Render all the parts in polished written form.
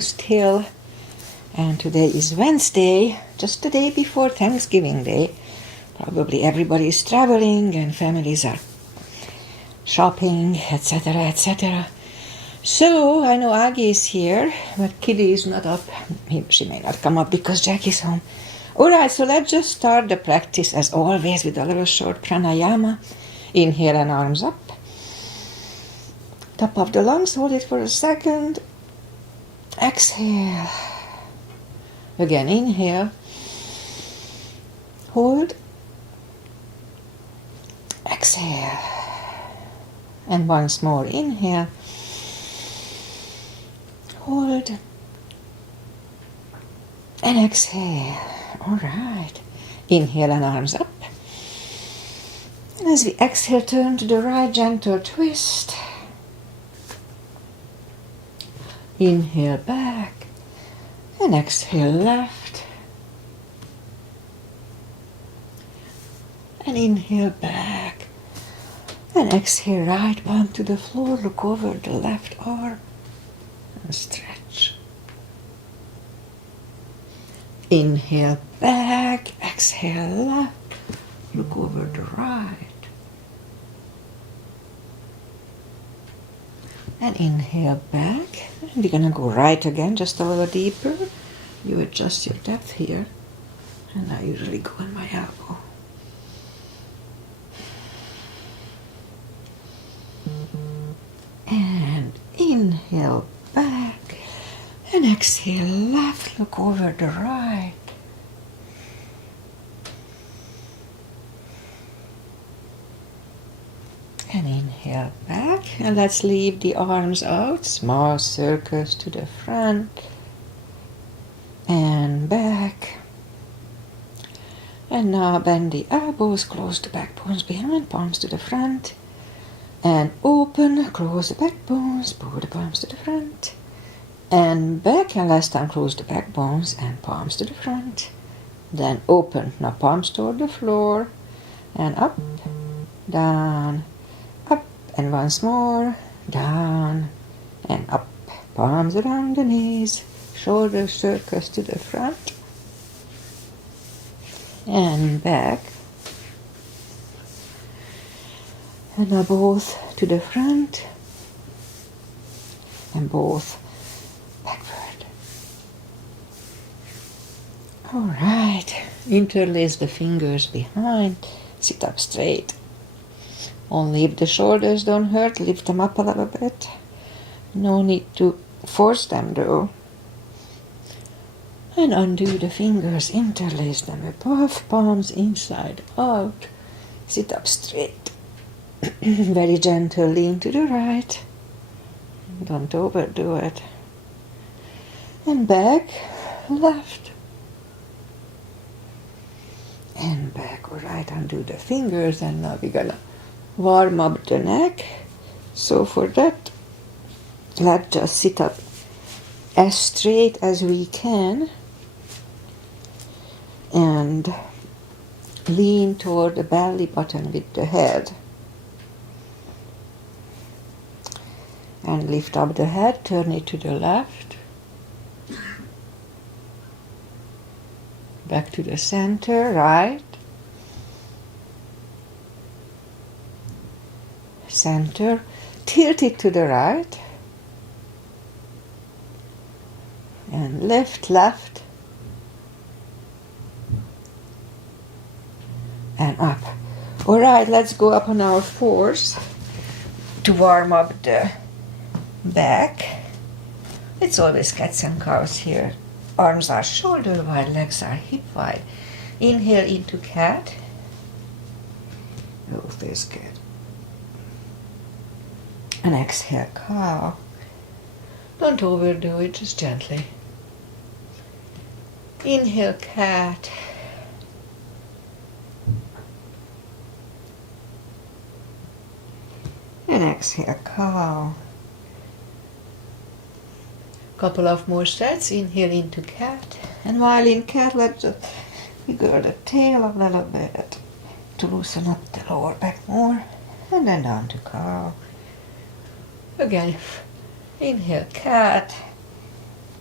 Still, and today is Wednesday, just the day before Thanksgiving Day. Probably everybody is traveling and families are shopping, etc., etc. So I know Aggie is here, but Kitty is not up. She may not come up because Jack is home. Alright, so let's just start the practice as always with a little short pranayama. Inhale and arms up. Top of the lungs, hold it for a second. Exhale. Again, inhale. Hold. Exhale. And once more, inhale. Hold. And exhale. All right. Inhale and arms up. And as we exhale, turn to the right, gentle twist. Inhale back. And exhale left. And inhale back. And exhale right, palm to the floor. Look over the left arm. And stretch. Inhale back. Exhale left. Look over the right. And inhale back. And we're going to go right again, just a little deeper. You adjust your depth here. And I usually go in my elbow. And inhale back. And exhale left. Look over the right. And inhale back, and let's leave the arms out, small circles to the front and back. And now bend the elbows, close the back bones behind, palms to the front, and open, close the back bones, pull the palms to the front, and back, and last time close the back bones and palms to the front, then open, now palms toward the floor, and up, down, and once more, down and up, palms around the knees, shoulder circles to the front and back, and now both to the front and both backward. Alright, interlace the fingers behind, sit up straight. Only if the shoulders don't hurt, lift them up a little bit. No need to force them though. And undo the fingers, interlace them above, palms inside out. Sit up straight. Very gentle, lean to the right. Don't overdo it. And back, left. And back, all right, undo the fingers, and now we're gonna warm up the neck. So for that, let's just sit up as straight as we can and lean toward the belly button with the head. And lift up the head, turn it to the left. Back to the center, right. Center, tilt it to the right, and lift left, and up. Alright, let's go up on our fours to warm up the back. It's always cats and cows here. Arms are shoulder wide, legs are hip wide. Inhale into cat. Oh, feels good. And exhale, cow. Don't overdo it, just gently. Inhale, cat. And exhale, cow. Couple of more sets. Inhale into cat. And while in cat, let's just wiggle the tail a little bit to loosen up the lower back more. And then down to cow. Again, inhale, cat.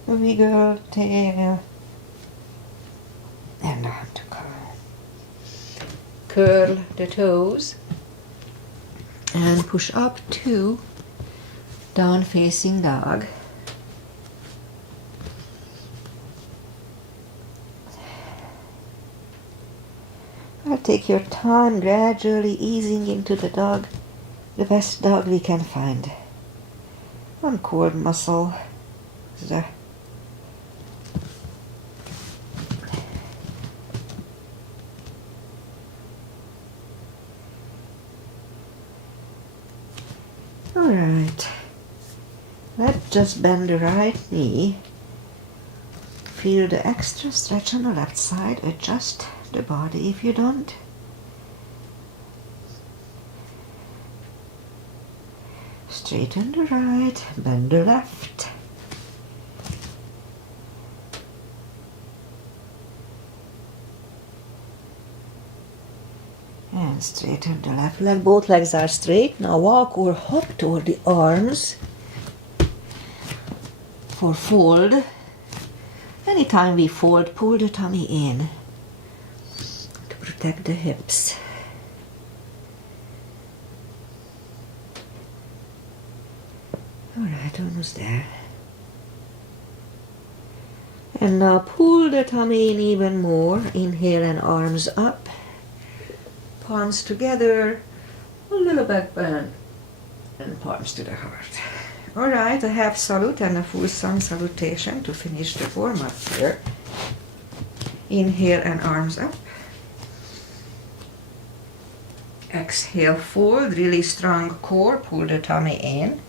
wiggle tail, and down to curl. Curl the toes and push up to down facing dog. I'll take your time gradually easing into the dog, the best dog we can find. One core muscle. Alright, let's just bend the right knee. Feel the extra stretch on the left side. Adjust the body if you don't. Straighten the right, bend the left. And straighten the left leg. Both legs are straight. Now walk or hop toward the arms for fold. Anytime we fold, pull the tummy in to protect the hips. Alright, almost there. And now pull the tummy in even more. Inhale and arms up. Palms together. A little back bend. And palms to the heart. Alright, a half salute and a full sun salutation to finish the warm-up here. Inhale and arms up. Exhale, fold, really strong core, pull the tummy in.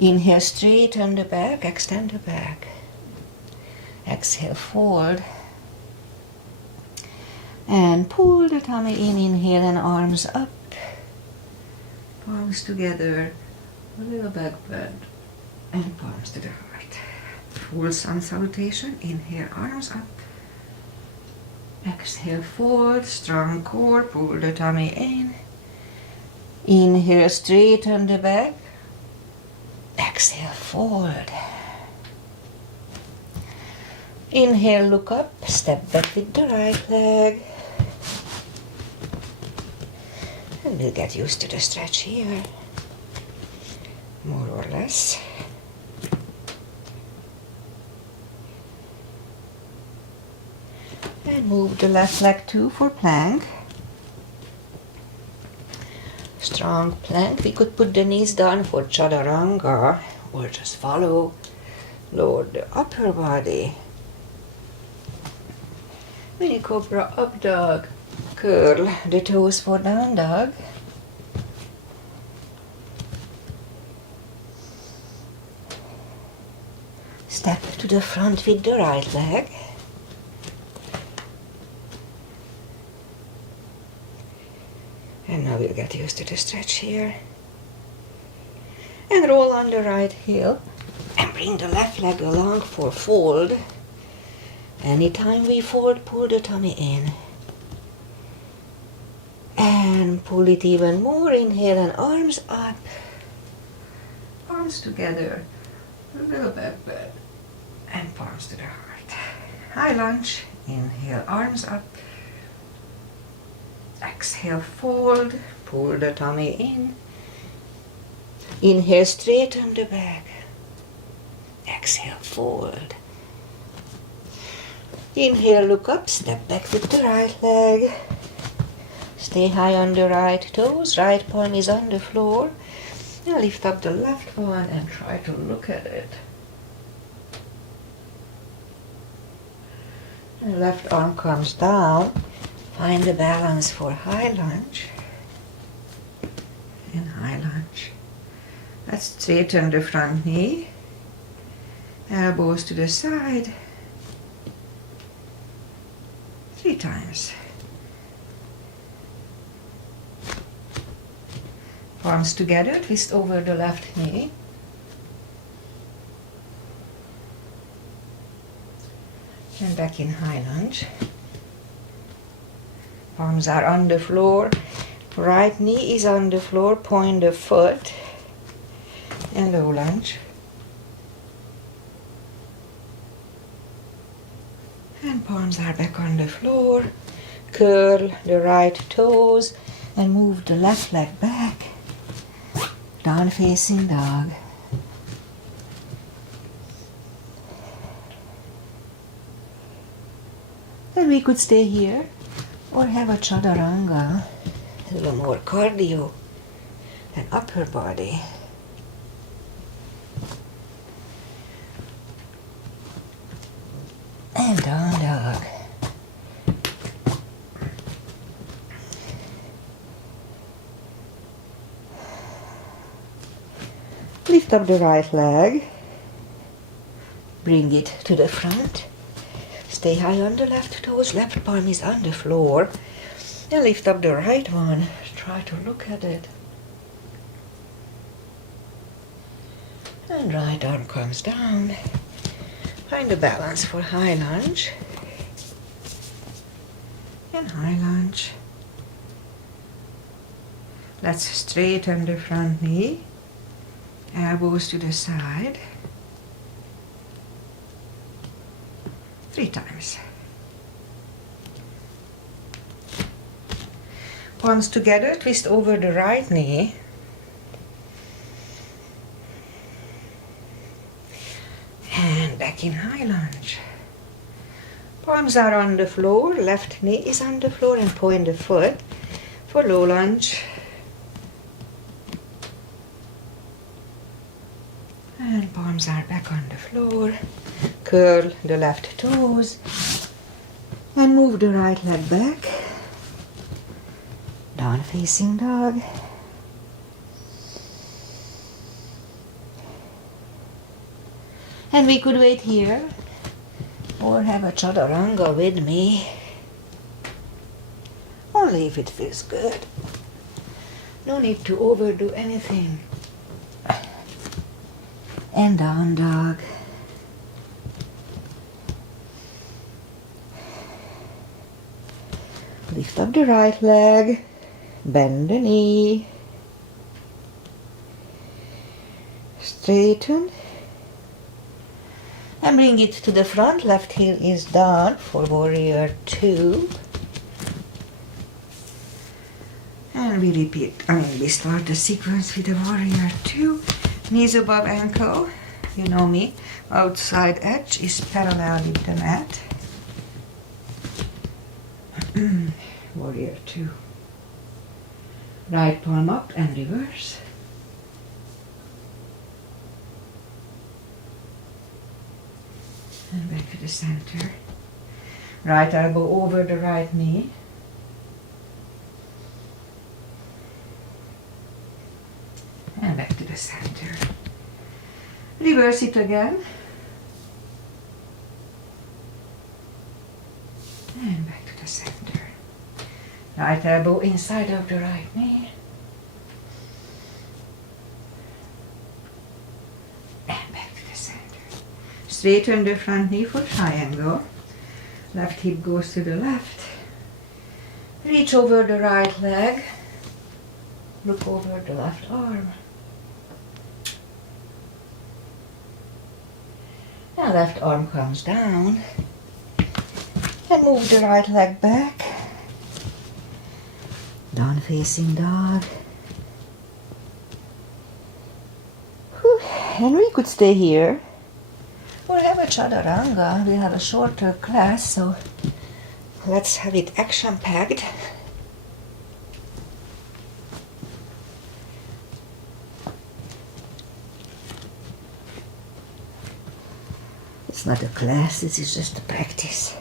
Inhale, straighten the back, extend the back. Exhale, fold. And pull the tummy in, inhale and arms up. Palms together, a little back bend, and palms to the heart. Full sun salutation, inhale, arms up. Exhale, fold, strong core, pull the tummy in. Inhale, straighten the back. Exhale, fold. Inhale, look up, step back with the right leg. And we'll get used to the stretch here, more or less. And move the left leg too for plank. Strong plank. We could put the knees down for chaturanga or just follow. Lower the upper body. Mini cobra up dog. Curl the toes for down dog. Step to the front with the right leg. And now we'll get used to the stretch here. And roll on the right heel. And bring the left leg along for fold. Anytime we fold, pull the tummy in. And pull it even more. Inhale and arms up. Arms together. A little back bend. And palms to the heart. High lunge. Inhale, arms up. Exhale, fold. Pull the tummy in. Inhale, straighten the back. Exhale, fold. Inhale, look up. Step back with the right leg. Stay high on the right toes. Right palm is on the floor. Now lift up the left one and try to look at it. And left arm comes down. Find the balance for high lunge. And high lunge. Let's straighten the front knee. Elbows to the side. 3 times. Palms together, twist over the left knee. And back in high lunge. Palms are on the floor. Right knee is on the floor, point the foot. and low lunge. And palms are back on the floor. Curl the right toes and move the left leg back. Down facing dog. And we could stay here or have a chaturanga, a little more cardio and upper body. And down dog. Lift up the right leg. Bring it to the front. Stay high on the left toes. Left palm is on the floor. And lift up the right one. Try to look at it. And right arm comes down. Find the balance for high lunge. And high lunge. Let's straighten the front knee. Elbows to the side. 3 times. Palms together, twist over the right knee. And back in high lunge. Palms are on the floor, left knee is on the floor, and point the foot for low lunge. And palms are back on the floor. Curl the left toes and move the right leg back. Down facing dog. And we could wait here or have a chaturanga with me. Only if it feels good. No need to overdo anything. And down dog. Lift up the right leg. Bend the knee. Straighten. And bring it to the front. Left heel is down for warrior 2. And we we start the sequence with the warrior 2. Knees above ankle. You know me. Outside edge is parallel with the mat. Warrior 2. Right palm up and reverse. And back to the center. Right elbow over the right knee. And back to the center. Reverse it again. And back to the center. Right elbow inside of the right knee. And back to the center. Straighten the front knee for triangle. Left hip goes to the left. Reach over the right leg. Look over the left arm. Now left arm comes down. And move the right leg back. Down facing dog. Whew. And we could stay here or have a chaturanga. We have a shorter class, so let's have it action packed. It's not a class, this is just a practice.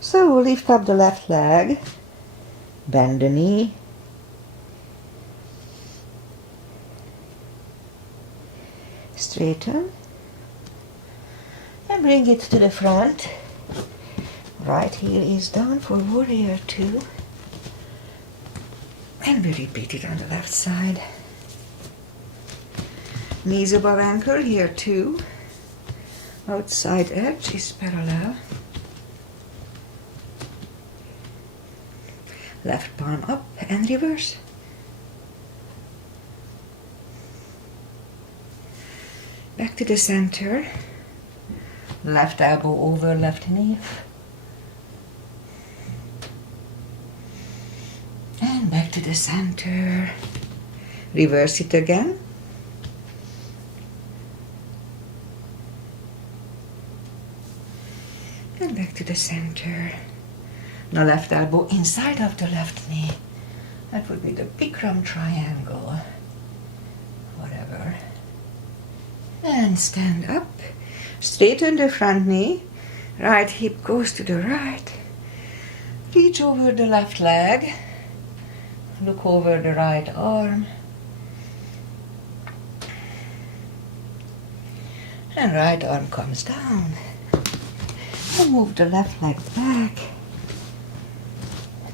So lift up the left leg, bend the knee, straighten, and bring it to the front. Right heel is down for warrior 2. And we repeat it on the left side. Knees above ankle, here 2. Outside edge is parallel. Left palm up and reverse. Back to the center. Left elbow over left knee. And back to the center. Reverse it again. And back to the center. Now left elbow inside of the left knee. That would be the Bikram triangle. Whatever. And stand up. Straighten the front knee. Right hip goes to the right. Reach over the left leg. Look over the right arm. And right arm comes down. And move the left leg back.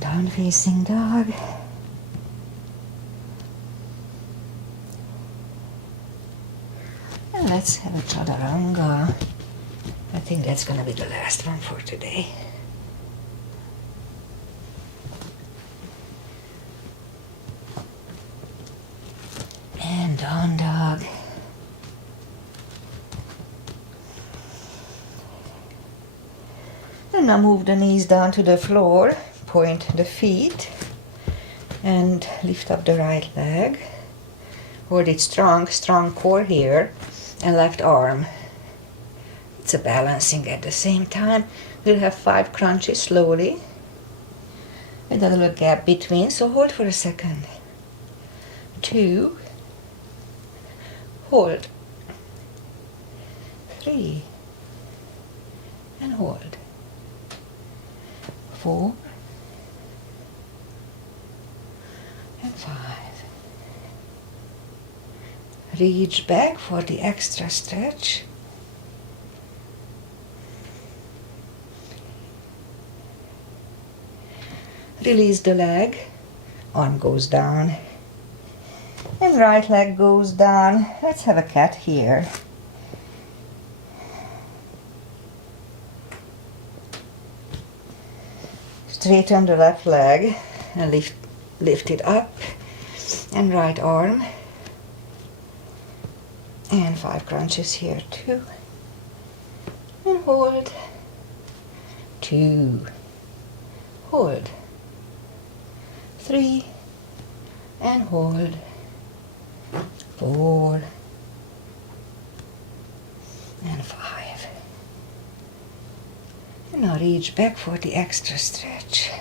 Down facing dog. And let's have a chaturanga. I think that's gonna be the last one for today. And down dog. And now move the knees down to the floor, point the feet, and lift up the right leg. Hold it strong, strong core here, and left arm. It's a balancing at the same time. We'll have 5 crunches slowly, with a little gap between, so hold for a second. 2, hold, 3, and hold. 4 and 5. Reach back for the extra stretch. Release the leg, arm goes down, and right leg goes down. Let's have a cat here. Straighten the left leg and lift it up, and right arm, and 5 crunches here, 2, and hold, 2, hold, 3, and hold, 4, and 5. And now reach back for the extra stretch.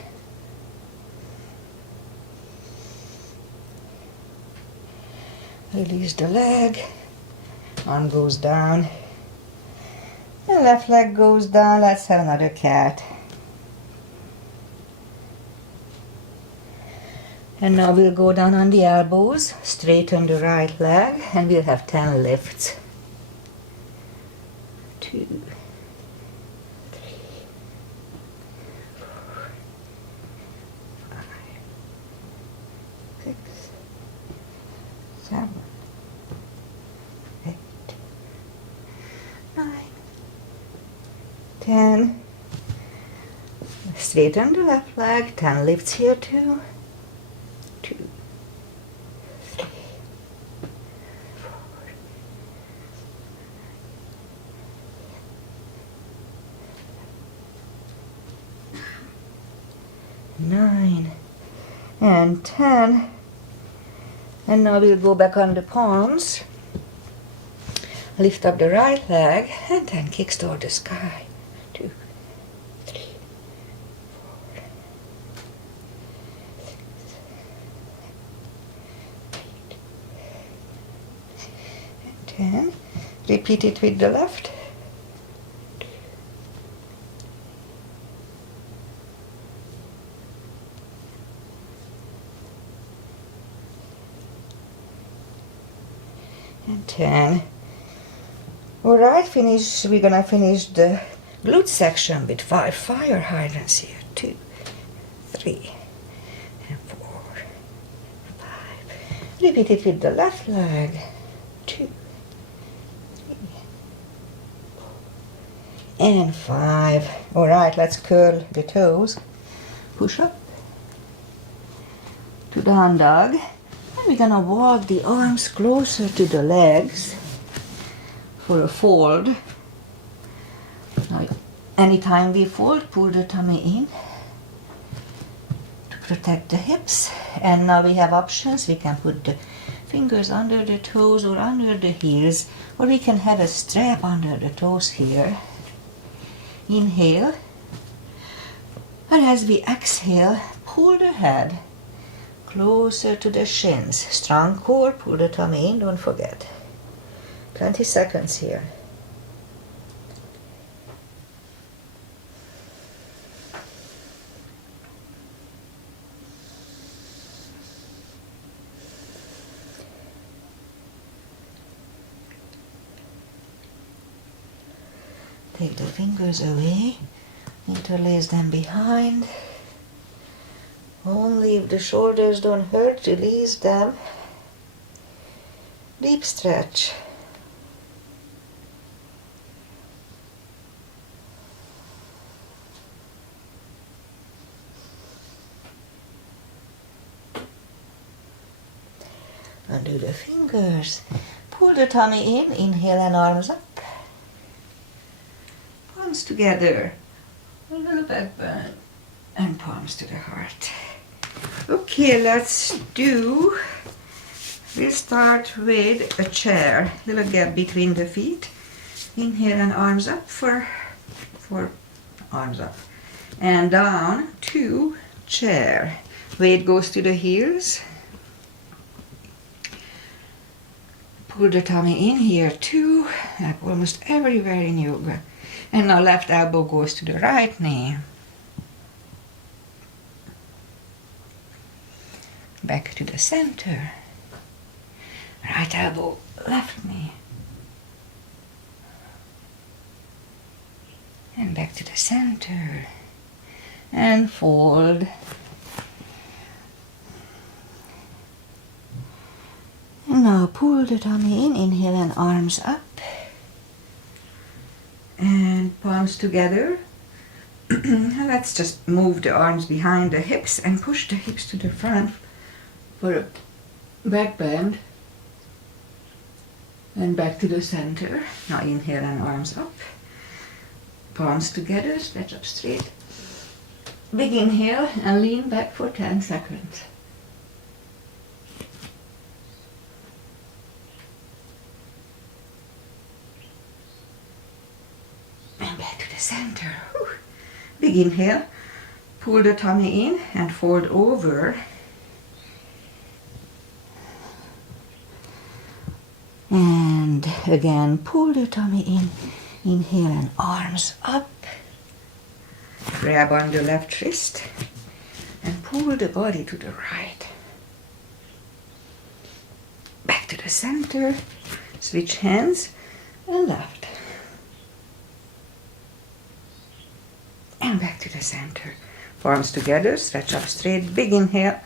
Release the leg, arm goes down, and left leg goes down. Let's have another cat. And now we'll go down on the elbows, straighten the right leg, and we'll have 10 lifts. 2, 3, 4, 5, 6, 7, 8, 9, 10. Straighten the left leg, 10 lifts here too. 2, 3, 4, 9, and 10. And now we'll go back on the palms. Lift up the right leg and then kicks toward the sky. 2, 3, 4, 6, 10. Repeat it with the left. 2, and 10. Alright, we're gonna finish the glute section with 5 fire hydrants here. 2, 3, and 4, 5. Repeat it with the left leg. 2, 3, 4, and 5. Alright, let's curl the toes. Push up to down dog. And we're gonna walk the arms closer to the legs. for a fold. Now, anytime we fold, pull the tummy in to protect the hips. And now we have options. We can put the fingers under the toes or under the heels, or we can have a strap under the toes here. Inhale, and as we exhale, pull the head closer to the shins. Strong core, pull the tummy in, don't forget. 20 seconds here. Take the fingers away, interlace them behind. Only if the shoulders don't hurt, release them. Deep stretch. Undo the fingers. Pull the tummy in, inhale and arms up. Palms together, a little back bend, and palms to the heart. Okay, we'll start with a chair, little gap between the feet. Inhale and arms up for arms up. And down to chair. Weight goes to the heels. Pull the tummy in here too, like almost everywhere in yoga. And now left elbow goes to the right knee. Back to the center. Right elbow, left knee. And back to the center. And fold. And now pull the tummy in, inhale and arms up. And palms together. Let's just move the arms behind the hips and push the hips to the front for a back bend. And back to the center. Now inhale and arms up. Palms together, stretch up straight. Big inhale and lean back for 10 seconds. And back to the center. Whew. Big inhale. Pull the tummy in and fold over. And again, pull the tummy in. Inhale and arms up. Grab on the left wrist and pull the body to the right. Back to the center. Switch hands and left. And back to the center. Palms together, stretch up straight, big inhale.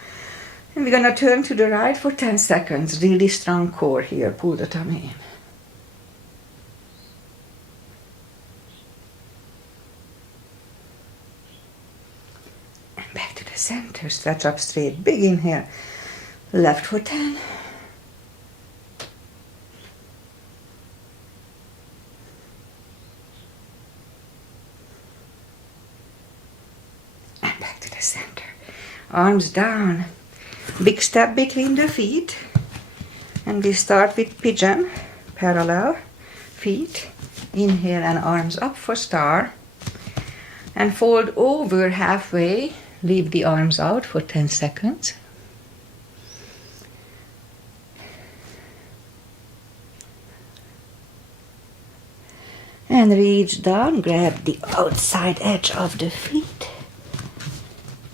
And we're gonna turn to the right for 10 seconds. Really strong core here. Pull the tummy in. And back to the center. Stretch up straight. Big inhale. Left for 10. And back to the center. Arms down. Big step between the feet. And we start with pigeon. Parallel feet. Inhale and arms up for star. And fold over halfway. Leave the arms out for 10 seconds. And reach down, grab the outside edge of the feet.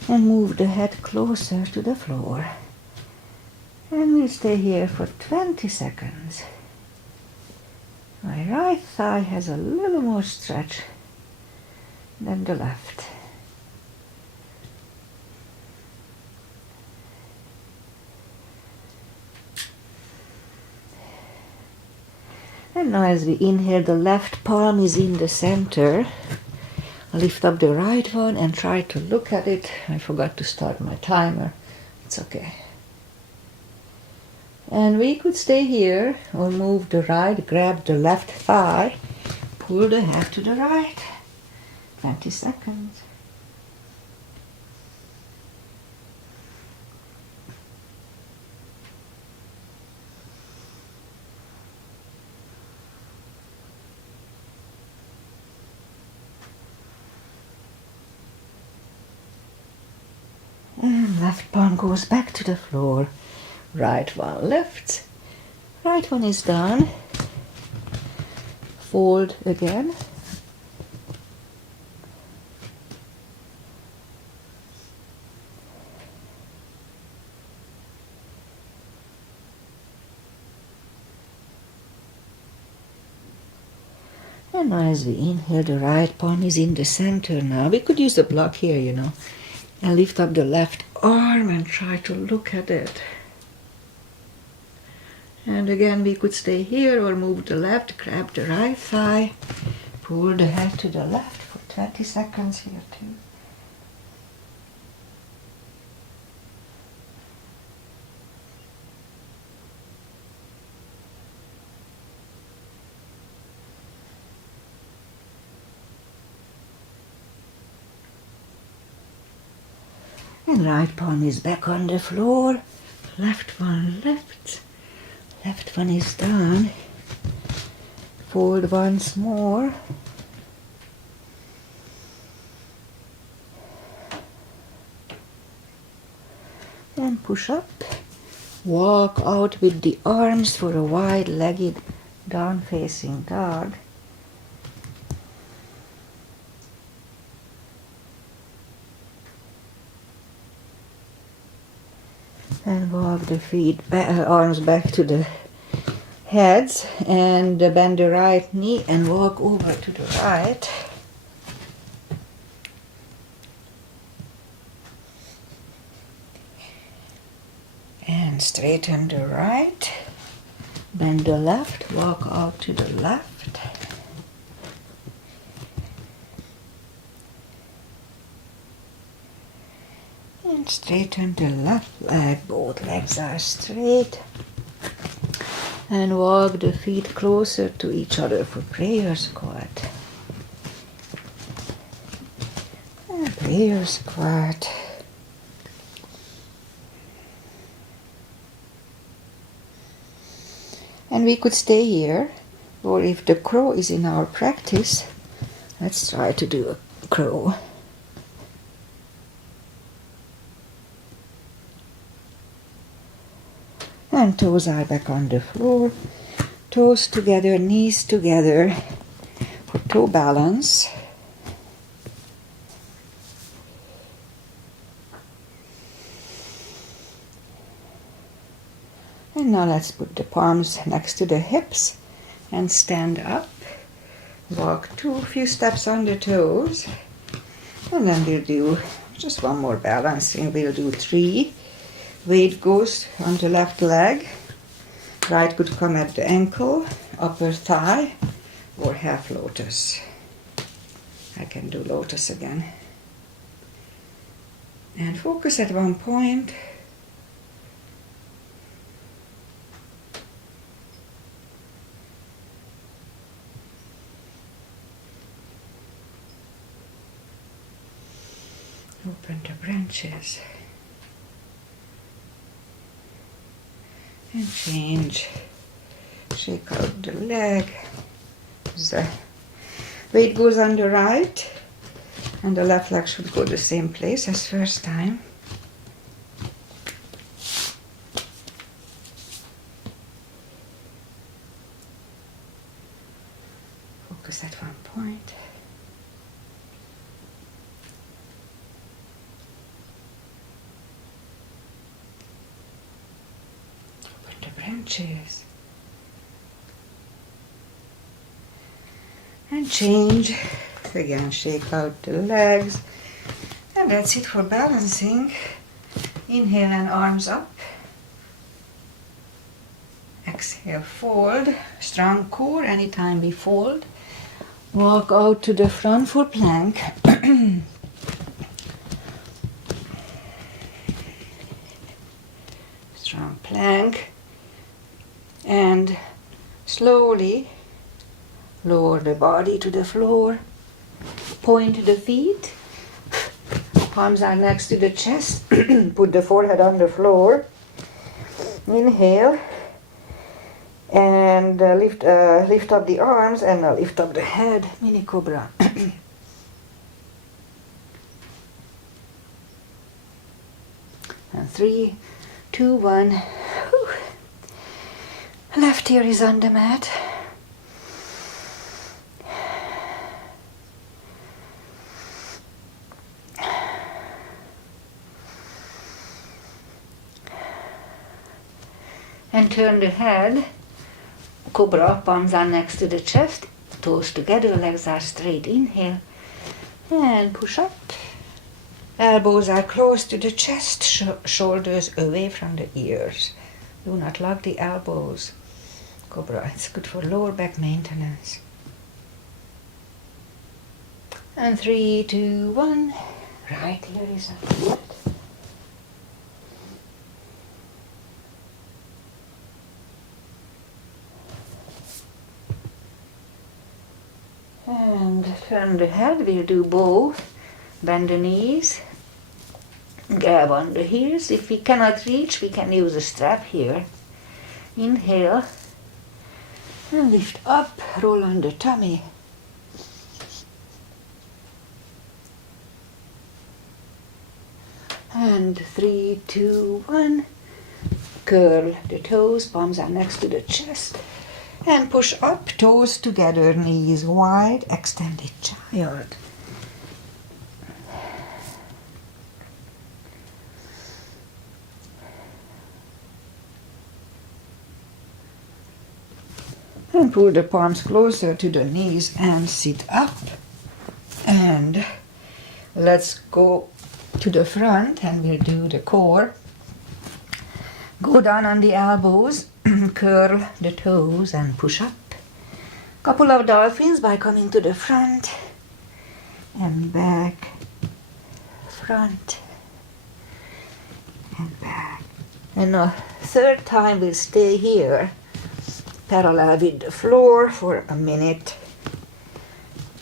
And move the head closer to the floor. And we'll stay here for 20 seconds. My right thigh has a little more stretch than the left. And now as we inhale, the left palm is in the center. Lift up the right one and try to look at it. I forgot to start my timer. It's okay. And we could stay here or move the right, grab the left thigh, pull the head to the right. 20 seconds. And left palm goes back to the floor. Right one lifts. Right one is done. Fold again. And now as we inhale, the right palm is in the center now. We could use the block here, you know. And lift up the left arm and try to look at it. And again, we could stay here or move the left, grab the right thigh, pull the head to the left for 20 seconds here too. And right palm is back on the floor, left one lifts, left one is down, fold once more, and push up, walk out with the arms for a wide-legged down-facing dog. And walk the feet back, arms back to the heads, and bend the right knee and walk over to the right. And straighten the right, bend the left, walk out to the left. And straighten the left leg, both legs are straight. And walk the feet closer to each other for prayer squat. And prayer squat. And we could stay here, or if the crow is in our practice, let's try to do a crow. And toes are back on the floor, toes together, knees together for toe balance. And now let's put the palms next to the hips and stand up. Walk a few steps on the toes. And then we'll do just one more balancing. We'll do 3. Weight goes on the left leg. Right could come at the ankle, upper thigh, or half lotus. I can do lotus again. And focus at one point. Open the branches. And change. Shake out the leg. The weight goes on the right, and the left leg should go the same place as first time. Focus at one point. Branches. And change. Again, shake out the legs. And that's it for balancing. Inhale and arms up. Exhale, fold. Strong core anytime we fold. Walk out to the front for plank. Strong plank. And slowly lower the body to the floor. Point the feet. Palms are next to the chest. Put the forehead on the floor. Inhale. And lift up the arms and lift up the head. Mini cobra. And 3, 2, 1. Whew. Left ear is on the mat. And turn the head. Cobra, palms are next to the chest. Toes together, legs are straight. Inhale. And push up. Elbows are close to the chest, shoulders away from the ears. Do not lock the elbows. Cobra, it's good for lower back maintenance. And 3, 2, 1. Right here is up. And turn the head, we'll do both. Bend the knees, grab on the heels. If we cannot reach, we can use a strap here. Inhale, and lift up, roll on the tummy. And 3, 2, 1. Curl the toes, palms are next to the chest. And push up, toes together, knees wide, extended child. And pull the palms closer to the knees and sit up. And let's go to the front and we'll do the core. Go down on the elbows, curl the toes and push up. Couple of dolphins by coming to the front and back, front and back. And a third time we'll stay here, parallel with the floor for a minute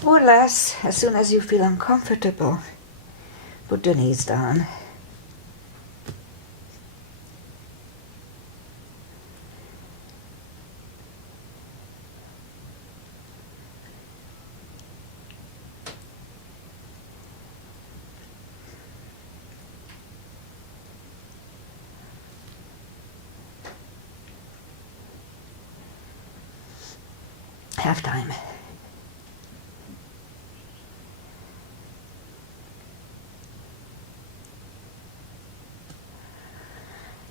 or less. As soon as you feel uncomfortable, put the knees down. Half time.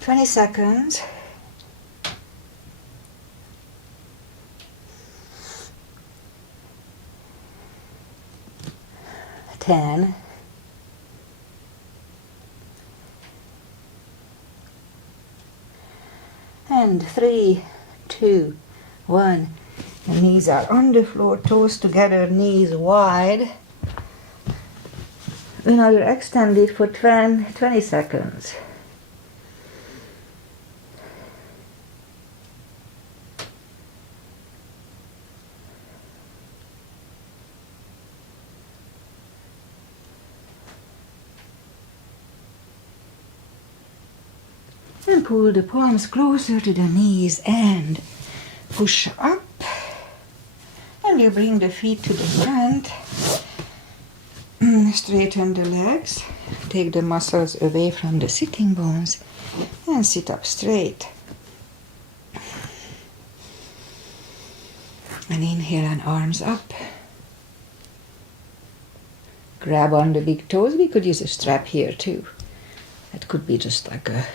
"20 seconds. Ten. And 3, 2, 1. The knees are on the floor, toes together, knees wide. Another extended for 20 seconds. And pull the palms closer to the knees and push up. And we'll bring the feet to the front. Straighten the legs. Take the muscles away from the sitting bones and sit up straight. And inhale and arms up. Grab on the big toes. We could use a strap here too. That could be just like a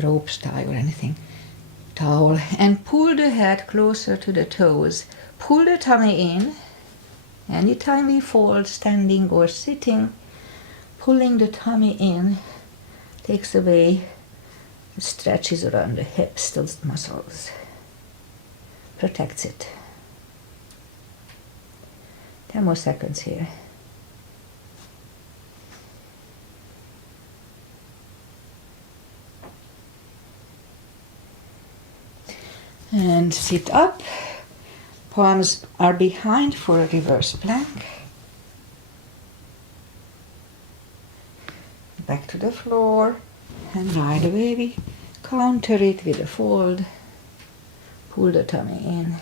rope tie or anything. Towel. And pull the head closer to the toes. Pull the tummy in. Anytime we fall, standing or sitting, pulling the tummy in takes away the stretches around the hips, those muscles. Protects it. 10 more seconds here. And sit up. Palms are behind for a reverse plank. Back to the floor. And right away we counter it with a fold. Pull the tummy in.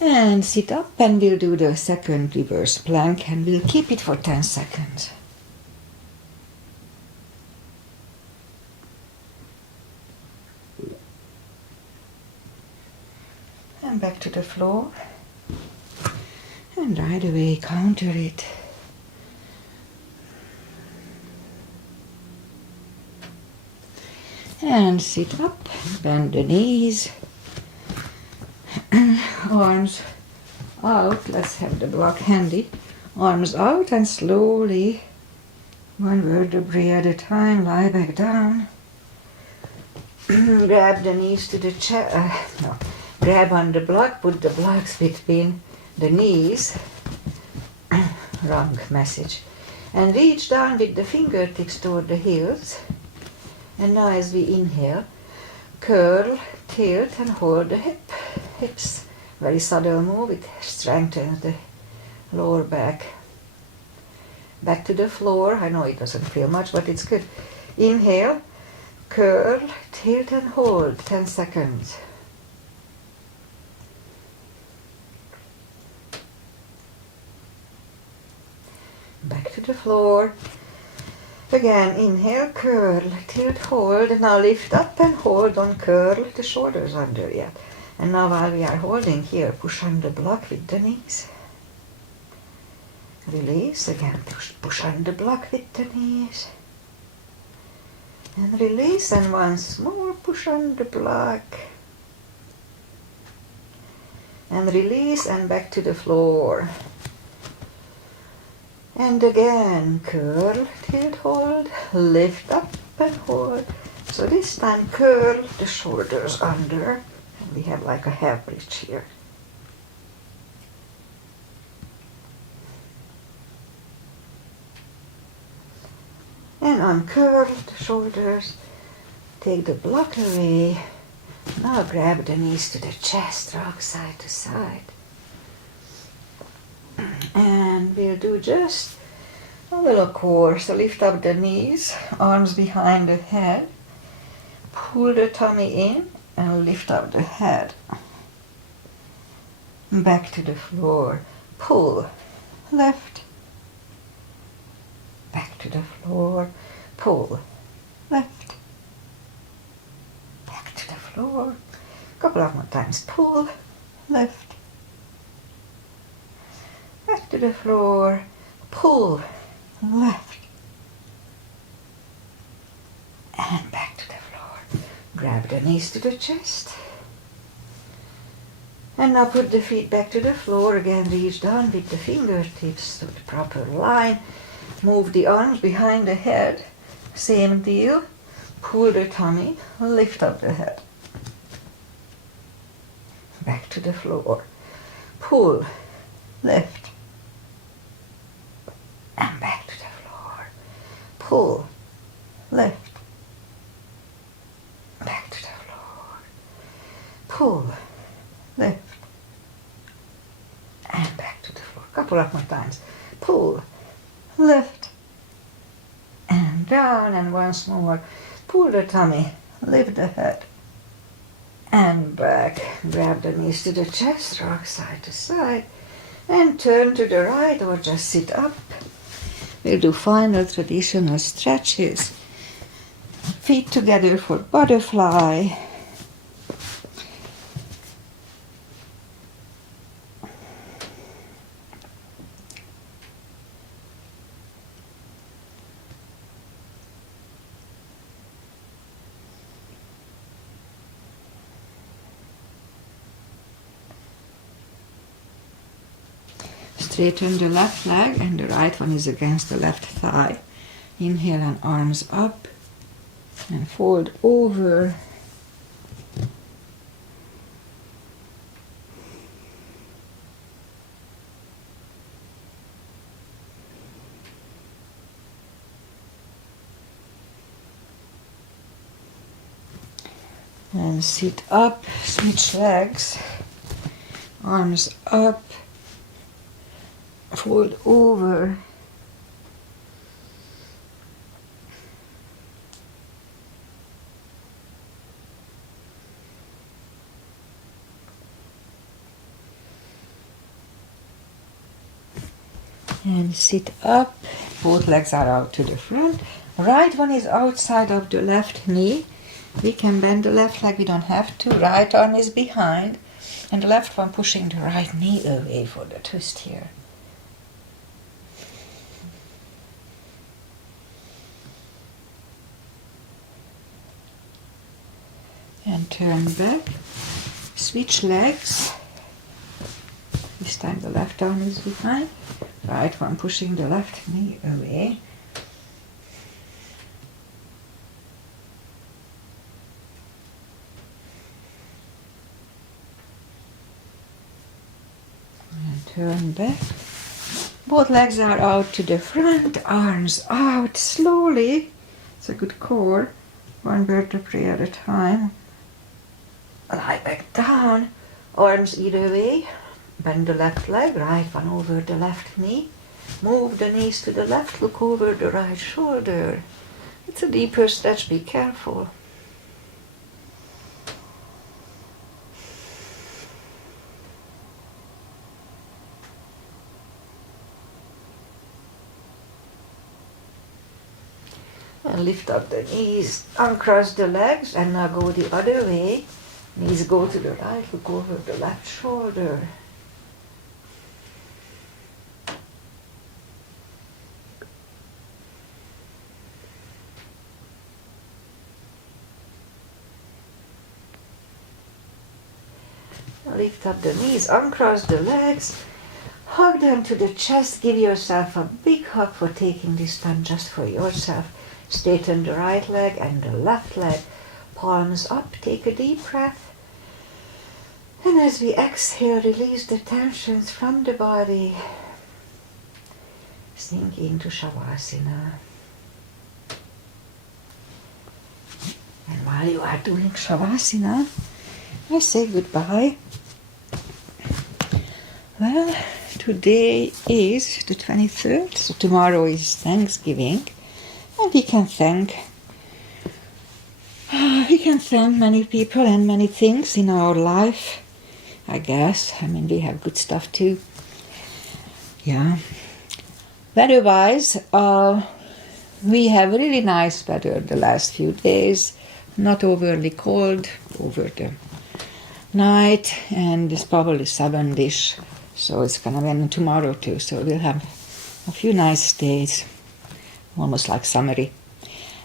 And sit up, and we'll do the second reverse plank, and we'll keep it for 10 seconds. And back to the floor. And right away counter it. And sit up, bend the knees. Arms out, let's have the block handy. Arms out and slowly, one vertebrae at a time, lie back down. Grab the knees to the chest, grab on the block, put the blocks between the knees. Wrong message. And reach down with the fingertips toward the heels. And now as we inhale, curl, tilt and hold the hips. Very subtle move, it strengthens the lower back. Back to the floor. I know it doesn't feel much, but it's good. Inhale, curl, tilt and hold 10 seconds. Back to the floor. Again, inhale, curl, tilt, hold, and now lift up and hold on, curl the shoulders under yet. And now while we are holding here, push on the block with the knees. Release, again, push on the block with the knees. And release, and once more, push on the block. And release, and back to the floor. And again, curl, tilt, hold, lift up and hold. So this time curl the shoulders under. And we have like a half bridge here. And uncurl the shoulders. Take the block away. Now grab the knees to the chest, rock side to side. And we'll do just a little core. So lift up the knees, arms behind the head. Pull the tummy in and lift up the head. Back to the floor. Pull. Left. Back to the floor. Pull. Left. Back to the floor. Couple of more times. Pull. Left. Back to the floor, pull, left, and back to the floor. Grab the knees to the chest. And now put the feet back to the floor. Again, reach down with the fingertips to the proper line. Move the arms behind the head. Same deal. Pull the tummy, lift up the head. Back to the floor. Pull, lift. And back to the floor. Pull, lift. Back to the floor. Pull, lift. And back to the floor. Couple of more times. Pull, lift. And down, and once more. Pull the tummy, lift the head. And back. Grab the knees to the chest, rock side to side. And turn to the right or just sit up. We'll do final traditional stretches. Feet together for butterfly. Straighten the left leg and the right one is against the left thigh. Inhale and arms up and fold over. And sit up, switch legs, arms up, fold over. And sit up, both legs are out to the front. Right one is outside of the left knee. We can bend the left leg, we don't have to. Right arm is behind, and the left one pushing the right knee away for the twist here. And turn back, switch legs. This time the left arm is behind, right one pushing the left knee away. And turn back. Both legs are out to the front, arms out slowly. It's a good core. One vertebrae at a time. Lie back down, arms either way. Bend the left leg, right one over the left knee. Move the knees to the left, look over the right shoulder. It's a deeper stretch, be careful. And lift up the knees, uncross the legs, and now go the other way. Knees go to the right, look over the left shoulder. Lift up the knees, uncross the legs, hug them to the chest, give yourself a big hug for taking this time just for yourself. Straighten the right leg and the left leg, palms up, take a deep breath. And as we exhale, release the tensions from the body, sink into Shavasana. And while you are doing Shavasana, I say goodbye. Well, today is the 23rd, so tomorrow is Thanksgiving, and we can thank many people and many things in our life, I guess. I mean, we have good stuff too. Yeah. Weather-wise, we have really nice weather the last few days, not overly cold over the night, and it's probably 7-ish. So it's gonna be tomorrow too. So we'll have a few nice days, almost like summery.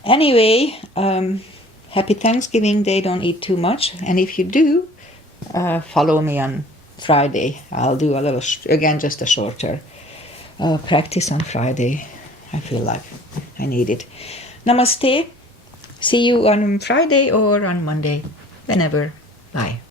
Anyway, happy Thanksgiving Day. Don't eat too much. And if you do, follow me on Friday. I'll do a little, again, just a shorter practice on Friday. I feel like I need it. Namaste. See you on Friday or on Monday, whenever. Bye.